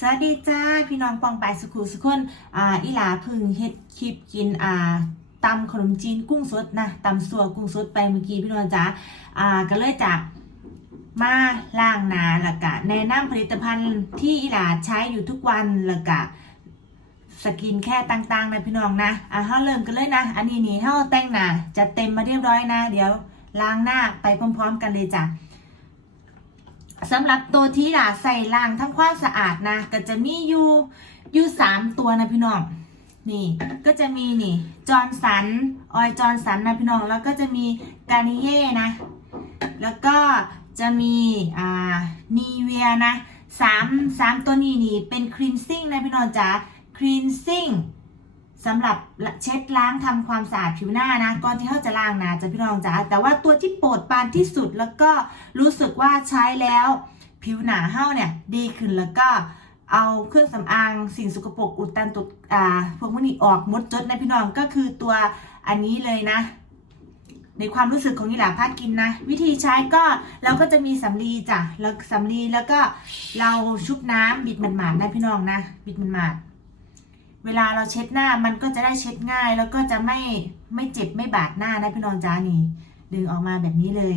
สวัสดีจ้าพี่น้องปองไปสุขุสุขคนอ่าอีหลาพึ่งเฮ็ดคลิปกินอ่าตำขนมจีนกุ้งสดนะตำสัวกุ้งสดไปเมื่อกี้พี่น้องจ้าอ่าก็เลยจะมาล้างหนาล้วก็แนะนำผลิตภัณฑ์ที่อีหลาใช้อยู่ทุกวันล้วก็สกินแค่ต่างๆนะพี่น้องนะอ่าเฮาเริ่มกันเลยนะ อันนี้นี่เฮาแต่งหน้าจะเต็มมาเรียบร้อยนะ เดี๋ยวล้างหน้าไปพร้อมๆ กันเลยจ้ะ สำหรับตัวที่ล่ะใส่ล้างทำความสะอาดนะ ก็จะมีอยู่อยู่สามตัวนะพี่น้องนี่ก็จะมีนี่จอร์นสันออยจอร์นสันนะพี่น้องแล้วก็จะมีกานิเย่นะ แล้วก็จะมีอ่านีเวียนะสามสามตัวนี้นี่เป็นครีนซิ่งนะพี่น้องจ๋าครีนซิ่ง สำหรับเช็ดล้างทำความสะอาดผิวหน้านะก่อนที่เขาจะล้างนะจะพี่น้องจ๋าแต่ว่าตัวที่โปรดปานที่สุดแล้วก็รู้สึกว่าใช้แล้ว ผิวหนาเห้าเนี่ยดีขึ้นแล้วก็เอาเครื่องสำอางสิ่งสกปรกอุดตันตุดอ่าพวกพวกนี้ออกหมดจดนะพี่น้องก็คือตัวอันนี้เลยนะ ในความรู้สึกของยี่แหลาพากินนะ วิธีใช้ก็เราก็จะมีสำลีจ้ะแล้วสำลีแล้วก็เราชุบน้ำบิดมันหมาดๆนะพี่น้องนะ บิดมันหมาดๆ เวลาเราเช็ดหน้ามันก็จะได้เช็ดง่าย แล้วก็จะไม่ไม่เจ็บไม่บาดหน้านะพี่น้องจ้านี่ดึงออกมาแบบนี้เลย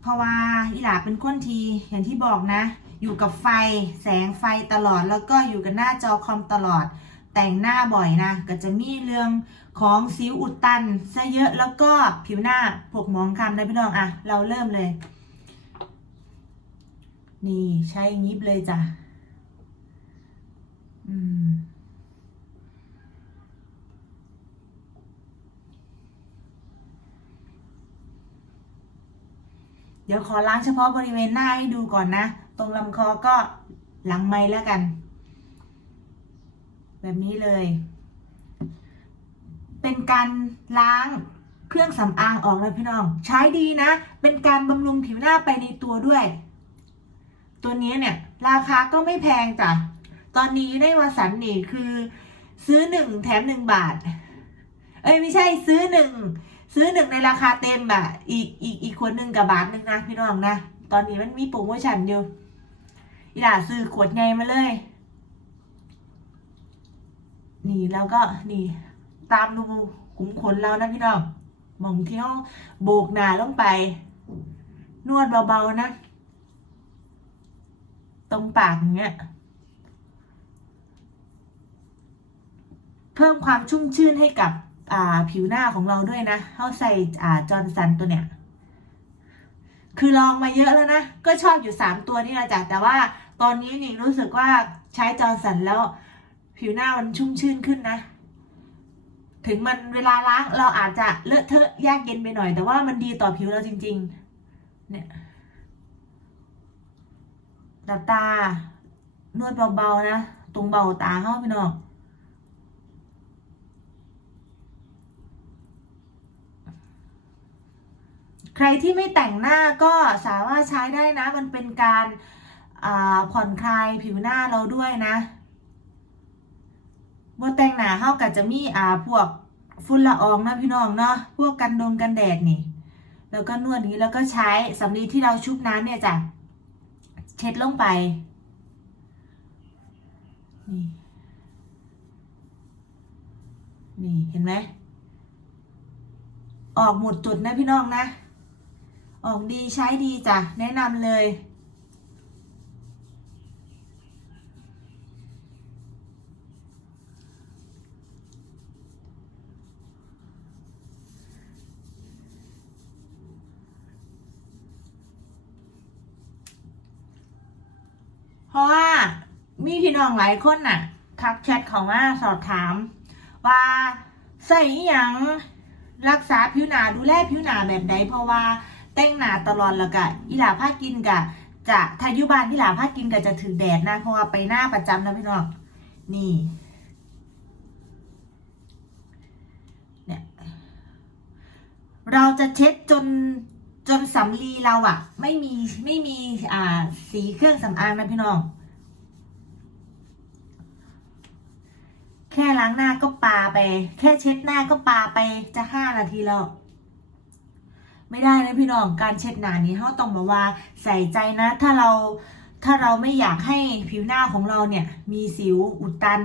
เพราะว่าอีหลาเป็นคนทีอย่างที่บอกนะ อยู่กับไฟแสงไฟตลอดแล้วก็อยู่กับหน้าจอคอมตลอด แต่งหน้าบ่อยนะ ก็จะมีเรื่องของสิวอุดตันซะเยอะแล้วก็ผิวหน้าผกหมองคล้ำนะพี่น้องอะเราเริ่มเลย นี่ใช้ยิบเลยจ้ะ เดี๋ยวขอล้างเฉพาะบริเวณหน้าให้ดูก่อนนะ ตรงลำคอก็หลังไม้แล้วกัน แบบนี้เลย เป็นการล้างเครื่องสำอางออกนะพี่น้อง ใช้ดีนะ เป็นการบำรุงผิวหน้าไปในตัวด้วย ตัวนี้เนี่ย ราคาก็ไม่แพงจ้ะ ตอนนี้ได้วสันนี่คือ ซื้อหนึ่งแถมหนึ่งบาท เอ้ยไม่ใช่ซื้อหนึ่งซื้อหนึ่งในราคาเต็มอะอีกอีกอีกขวดหนึ่งกับบาทหนึ่งนะพี่น้องนะตอนนี้มันมีโปรโมชั่นอยู่อีหล่าซื้อขวดใหญ่มาเลย นี่แล้วก็นี่ ตามดูขุมขนเรานะพี่น้องมองที่ห้องโบกหนาลงไป นวดเบาๆนะ ตรงปากอย่างเงี้ย เพิ่มความชุ่มชื่นให้กับผิวหน้าของเราด้วยนะเขาใส่จอร์นสันตัวเนี้ย คือลองมาเยอะแล้วนะ ก็ชอบอยู่สามตัวนี่แหละจ้ะแต่ว่าตอนนี้นี่รู้สึกว่าใช้จอร์นสันแล้วผิวหน้ามันชุ่มชื่นขึ้นนะ ถึงมันเวลาล้างเราอาจจะเลอะเทอะยากเย็นไปหน่อย แต่ว่ามันดีต่อผิวเราจริง ๆ เนี่ยตาตานวดเบาๆนะ ตรงเบาตาเข้าพี่น้อง ใครที่ไม่แต่งหน้าก็สามารถใช้ได้นะ มันเป็นการผ่อนคลายผิวหน้าเราด้วยนะว่แต่งหน้าเฮากับจะมีอ่าพวกฝุ่นละอองนะพี่น้องเนาะ พวกกันดงกันแดดนี่ แล้วก็นวดนี้แล้วก็ใช้สำลีที่เราชุบน้ำเนี่ยจ้ะ เช็ดลงไป นี่ นี่เห็นไหม ออกหมดจุดนะพี่น้องนะ ออกดีใช้ดีจ้ะ แนะนำเลยเพราะว่ามีพี่น้องหลายคนน่ะ ทักแชทเขามาสอบถาม ว่าใส่อยังรักษาผิวหนาดูแลผิวหนาแบบใดเพราะว่า แต่งหนาตลอดแล้วก็อีหลาผ้ากินกะจะทายุบานอีหลาผ้ากินกะจะถึงแดดนะเพราะว่าไปหน้าประจำนะพี่น้องนี่เนี่ยเราจะเช็ดจนจนสำลีเราอะไม่มีไม่มีอ่าสีเครื่องสำอางนะพี่น้องแค่ล้างหน้าก็ปาไป แค่เช็ดหน้าก็ปาไปจะห้านาทีแล้ว ไม่ได้นะพี่น้องการเช็ดหน้านี้เขาต้องบอกว่าใส่ใจนะ ถ้าเราถ้าเราไม่อยากให้ผิวหน้าของเราเนี่ยมีสิวอุดตัน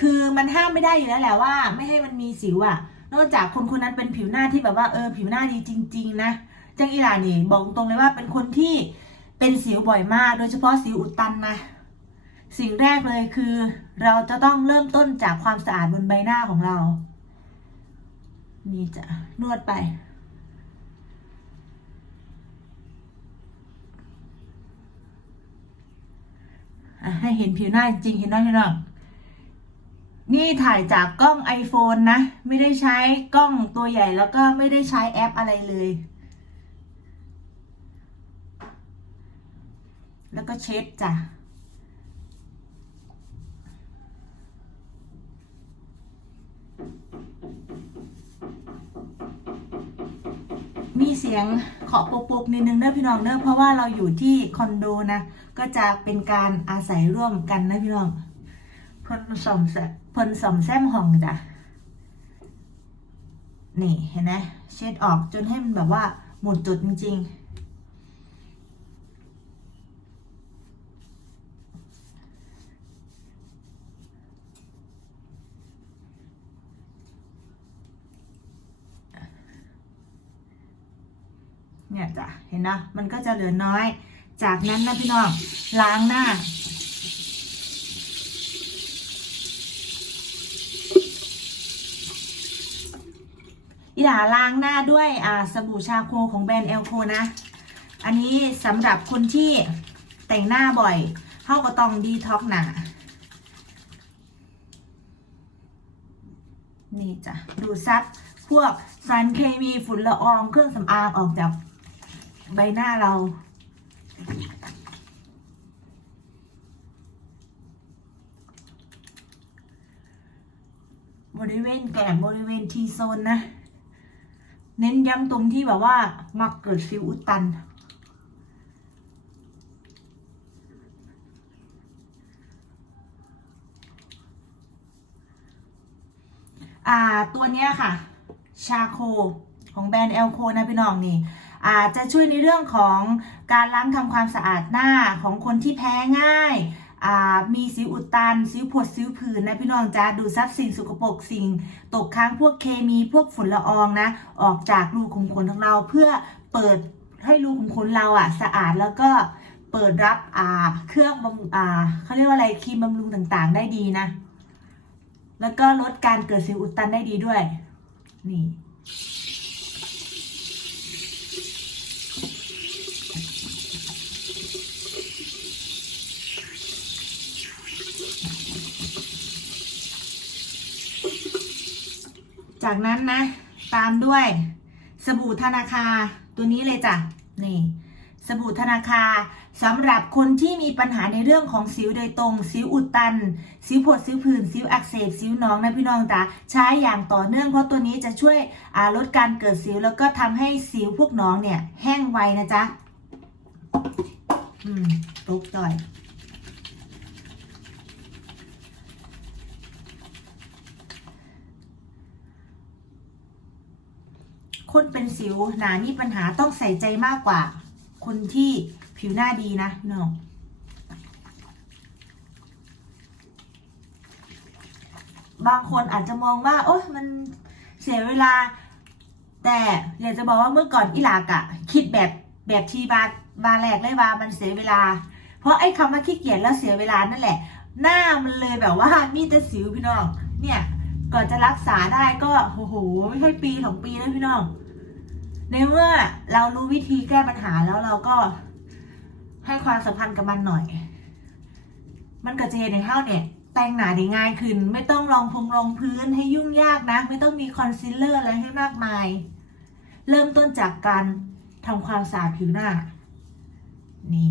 คือมันห้ามไม่ได้อยู่แล้วแหละว่า ไม่ให้มันมีสิวอะ นอกจากคนคนนั้นเป็นผิวหน้าที่แบบว่าเออผิวหน้าดีจริง ๆ นะจังอีหลานี่บอกตรงเลยว่าเป็นคนที่เป็นสิวบ่อยมาก โดยเฉพาะสิวอุดตันนะสิ่งแรกเลยคือ เราจะต้องเริ่มต้นจากความสะอาดบนใบหน้าของเรา นี่จะนวดไป ให้เห็นผิวหน้าจริงเห็นไหมพี่น้องนี่ถ่ายจากกล้อง iPhone นะ ไม่ได้ใช้กล้องตัวใหญ่แล้วก็ไม่ได้ใช้แอปอะไรเลย แล้วก็เช็ดจ้ะมีเสียง เคาะปกๆนิดนึงเด้อพี่น้องเด้อเพราะว่าเราอยู่ที่คอนโดนะ ก็จะเป็นการอาศัยร่วมกันนะพี่น้องพนสมแซเพ่นสมแซมห้องจ้ะนี่เห็นไหมเช็ดออกจนให้มันแบบว่าหมดจุดจริงๆ เนี่ยจ้ะเห็นนะมันก็จะเหลือน้อย จากนั้นนะพี่น้องล้างหน้าอีหลาล้างหน้าด้วยอ่าสบู่ชาโคของแบรนด์เอลโคนะ อันนี้สำหรับคนที่แต่งหน้าบ่อยเขาก็ต้องดีท็อกหนานี่จ้ะดูดซับพวกสารเคมีฝุ่นละอองเครื่องสำอางออกจาก ใบหน้าเรา บริเวณแก้มบริเวณทีโซนนะ เน้นย้ำตรงที่แบบว่า มักเกิดสิวอุดตันอ่าตัวเนี้ยค่ะ ชาโค ของแบรนด์เอลโคนะพี่น้องนี่ อาจจะช่วยในเรื่องของการล้างทำความสะอาดหน้าของคนที่แพ้ง่ายมีสิวอุดตันสิวผดสิวผื่นนะพี่น้องจ้าดูซับสิ่งสกปรกสิ่ง ตกค้างพวกเคมีพวกฝุ่นละอองนะ ออกจากรูขุมขนของเราเพื่อเปิดให้รูขุมขนเราอะสะอาดแล้วก็เปิดรับเครื่องบำอ่าเขาเรียกว่าอะไรครีมบำรุงต่างๆ ได้ดีนะ แล้วก็ลดการเกิดสิวอุดตันได้ดีด้วย นี่ จากนั้นนะ ตามด้วยสบู่ธนาคารตัวนี้เลยจ้ะนี่สบู่ธนาคารสำหรับคนที่มีปัญหาในเรื่องของสิวโดยตรง สิวอุดตัน สิวผดสิวผื่นสิวอักเสบสิวหนองนะพี่น้องจ้ะใช้อย่างต่อเนื่องเพราะตัวนี้จะช่วยลดการเกิดสิวแล้วก็ทำให้สิวพวกหนองเนี่ย แห้งไวนะจ๊ะอืมตกต่อย คนเป็นสิวหนามีปัญหาต้องใส่ใจมากกว่า คนที่ผิวหน้าดีนะน้องบางคนอาจจะมองว่า โอ๊ยมันเสียเวลา แต่อยากจะบอกว่าเมื่อก่อนอิลากอะคิดแบบแบบทีบาบาแรกเลยว่ามันเสียเวลา เพราะไอ้คำว่าขี้เกียจแล้วเสียเวลานั่นแหละ หน้ามันเลยแบบว่ามีแต่สิวพี่น้อง เนี่ยก่อนจะรักษาได้ก็โอ้โหไม่ใช่ปีสองปีแล้วพี่น้อง ในเมื่อเรารู้วิธีแก้ปัญหาแล้วเราก็ให้ความสัมพันธ์กับมันหน่อย มันก็จะเห็นในเท่าเนี่ย แต่งหนาได้ง่ายขึ้น ไม่ต้องรองพงรองพื้นให้ยุ่งยากนะ ไม่ต้องมีคอนซีลเลอร์อะไรให้มากมาย เริ่มต้นจากการทำความสะอาดผิวหน้า นี่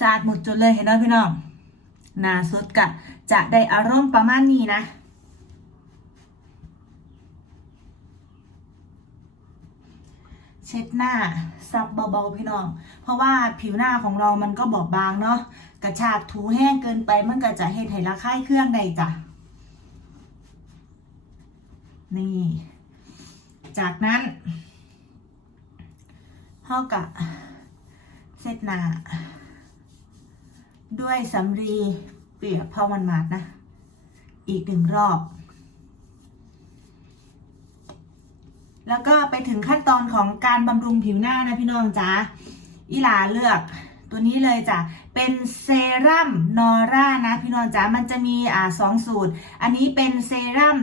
สะอาดหมดจดเลยเห็นไหมพี่น้องหน้าสดกะจะได้อารมณ์ประมาณนี้นะเช็ดหน้าซับเบาๆพี่น้อง เพราะว่าผิวหน้าของเรามันก็บอบบางเนาะ กระชากถูแห้งเกินไปมันก็จะเฮ็ดให้ระคายเครื่องได้จ้ะ นี่ จากนั้นเท่ากับเซตหน้า ด้วยสำลีเปียกพอมันมาดนะ อีกหนึ่งรอบ แล้วก็ไปถึงขั้นตอนของการบำรุงผิวหน้านะพี่น้องจ๋าอีหลาเลือกตัวนี้เลยจ้ะ เป็นเซรั่มนอร่านะพี่น้องจ๋า มันจะมีอ่าสองสูตร อันนี้เป็นเซรั่ม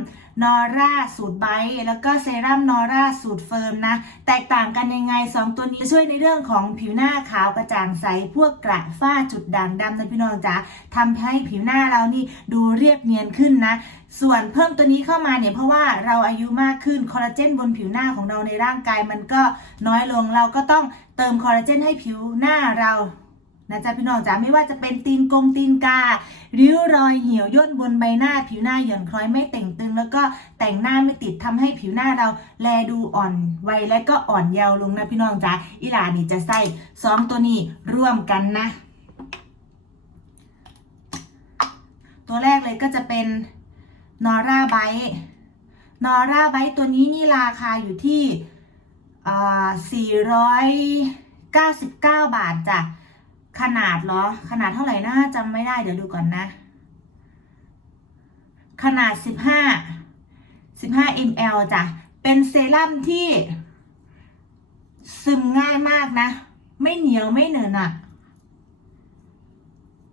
นอร่าสูตรไบท์แล้วก็เซรั่มนอร่าสูตรเฟิร์มนะ แตกต่างกันยังไงสองตัวนี้ช่วยในเรื่องของผิวหน้าขาวกระจ่างใส พวกกระฝ้าจุดด่างดำนะพี่น้องจ๋าทำให้ผิวหน้าเรานี่ดูเรียบเนียนขึ้นนะส่วนเพิ่มตัวนี้เข้ามาเนี่ยเพราะว่าเราอายุมากขึ้นคอลลาเจนบนผิวหน้าของเราในร่างกายมันก็น้อยลงเราก็ต้องเติมคอลลาเจนให้ผิวหน้าเรา นะจ๊ะพี่น้องจ๋าไม่ว่าจะเป็นตีนกงตีนกา ริ้วรอยเหี่ยวย่นบนใบหน้า ผิวหน้าหย่อนคล้อยไม่แต่งตึง แล้วก็แต่งหน้าไม่ติดทำให้ผิวหน้าเรา แลดูอ่อนวัยและก็อ่อนเยาว์ลงนะพี่น้องจ๋าอีหลานี่จะใส่สองตัวนี้ร่วมกันนะ ตัวแรกเลยก็จะเป็นนอร่าไบต์นอร่าไบต์ตัวนี้นี่ราคาอยู่ที่อ่า499 บาทจ้ะ ขนาดเหรอ ขนาดเท่าไหร่นะจำไม่ได้เดี๋ยวดูก่อนนะ ขนาด15 15 ml จ้ะ เป็นเซรั่มที่ซึมง่ายมากนะ ไม่เหนียวไม่เหนอะหนะ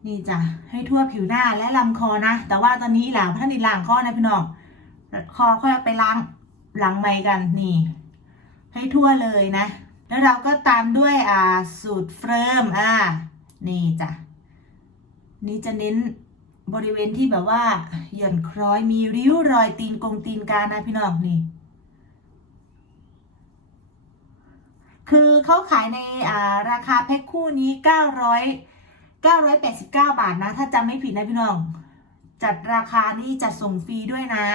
นี่จ้ะ ให้ทั่วผิวหน้าและลำคอนะ แต่ว่าตอนนี้หลังท่านนี่ล้างคอนะพี่น้อง คอค่อยไปล้างหลังไมกันนี่ ให้ทั่วเลยนะ แล้วเราก็ตามด้วยอ่าสูตรเฟิร์มอ่า นี่จ้ะ นี่จะเน้นบริเวณที่แบบว่า หย่อนคล้อยมีริ้วรอยตีนกงตีนกานะพี่น้องนี่ คือเขาขายในาราคาแพ็คคู่นี้ 900 989 บาทนะ ถ้าจำไม่ผิดนะพี่น้อง จัดราคานี่จัดส่งฟรีด้วยนะ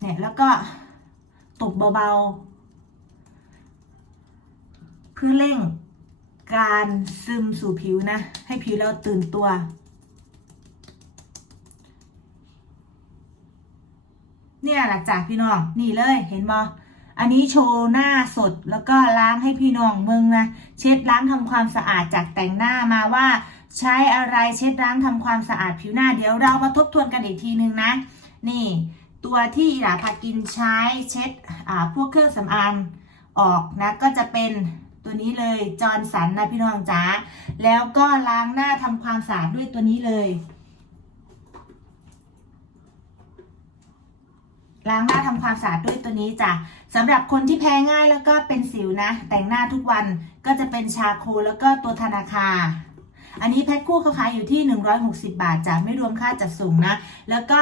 เนี่ยแล้วก็ตบเบาๆ เพื่อเร่งการซึมสู่ผิวนะ ให้ผิวเราตื่นตัว เนี่ยแหละจ้ะพี่น้อง นี่เลยเห็นบออันนี้โชว์หน้าสดแล้วก็ล้างให้พี่น้องมึงนะ เช็ดล้างทำความสะอาดจากแต่งหน้ามาว่า ใช้อะไรเช็ดล้างทำความสะอาดผิวหน้าเดี๋ยวเรามาทบทวนกันอีกทีนึงนะ นี่ ตัวที่อิหลาพากินใช้เช็ดพวกเครื่องสำอางออกนะก็จะเป็น ตัวนี้เลยจอร์นสันนะพี่น้องจ๋าแล้วก็ล้างหน้าทำความสะอาดด้วยตัวนี้เลย ล้างหน้าทำความสะอาดด้วยตัวนี้จ้ะสำหรับคนที่แพ้ง่ายแล้วก็เป็นสิวนะ แต่งหน้าทุกวันก็จะเป็นชาโคแล้วก็ตัวธนาคาอันนี้แพ็คคู่เขาขายอยู่ที่ 160 บาทจ้ะไม่รวมค่าจัดส่งนะ แล้วก็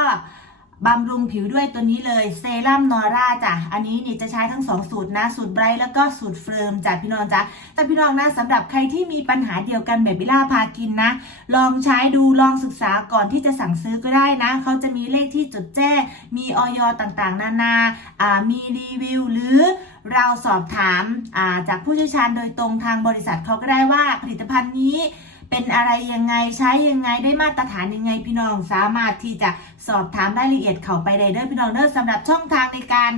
บำรุงผิวด้วยตัวนี้เลยเซรั่มนอร่าจ้ะ อันนี้นี่จะใช้ทั้ง 2 สูตรนะ สูตรไบรท์แล้วก็สูตรเฟิร์มจ้ะพี่น้องจ้ะแต่พี่น้องนะสำหรับใครที่มีปัญหาเดียวกันแบบวิล่าพากินนะ ลองใช้ดูลองศึกษาก่อนที่จะสั่งซื้อก็ได้นะ เขาจะมีเลขที่จดแจ้ง มีออยต่างๆ นานาอ่ามีรีวิวหรือเราสอบถามอ่าจากผู้เชี่ยวชาญโดยตรงทางบริษัทเขาก็ได้ว่าผลิตภัณฑ์นี้ เป็นอะไรยังไงใช้ยังไงได้มาตรฐานยังไงพี่น้องสามารถที่จะสอบถามรายละเอียดเข้าไปได้เด้อพี่น้องเด้อสำหรับช่องทางในการ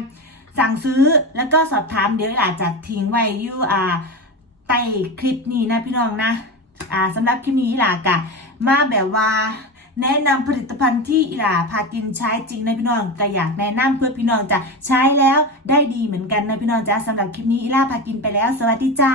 สั่งซื้อแล้วก็สอบถามเดี๋ยวหลาจะทิ้งไว้อยู่อ่าใต้คลิปนี้นะพี่น้องนะอ่าสำหรับคลิปนี้หลากะมาแบบว่าแนะนำผลิตภัณฑ์ที่อิหลาพากินใช้จริงนะพี่น้องก็อยากแนะนำเพื่อพี่น้องจะใช้แล้วได้ดีเหมือนกันนะพี่น้องจ้าสำหรับคลิปนี้อิหลาพากินไปแล้ว สวัสดีจ้า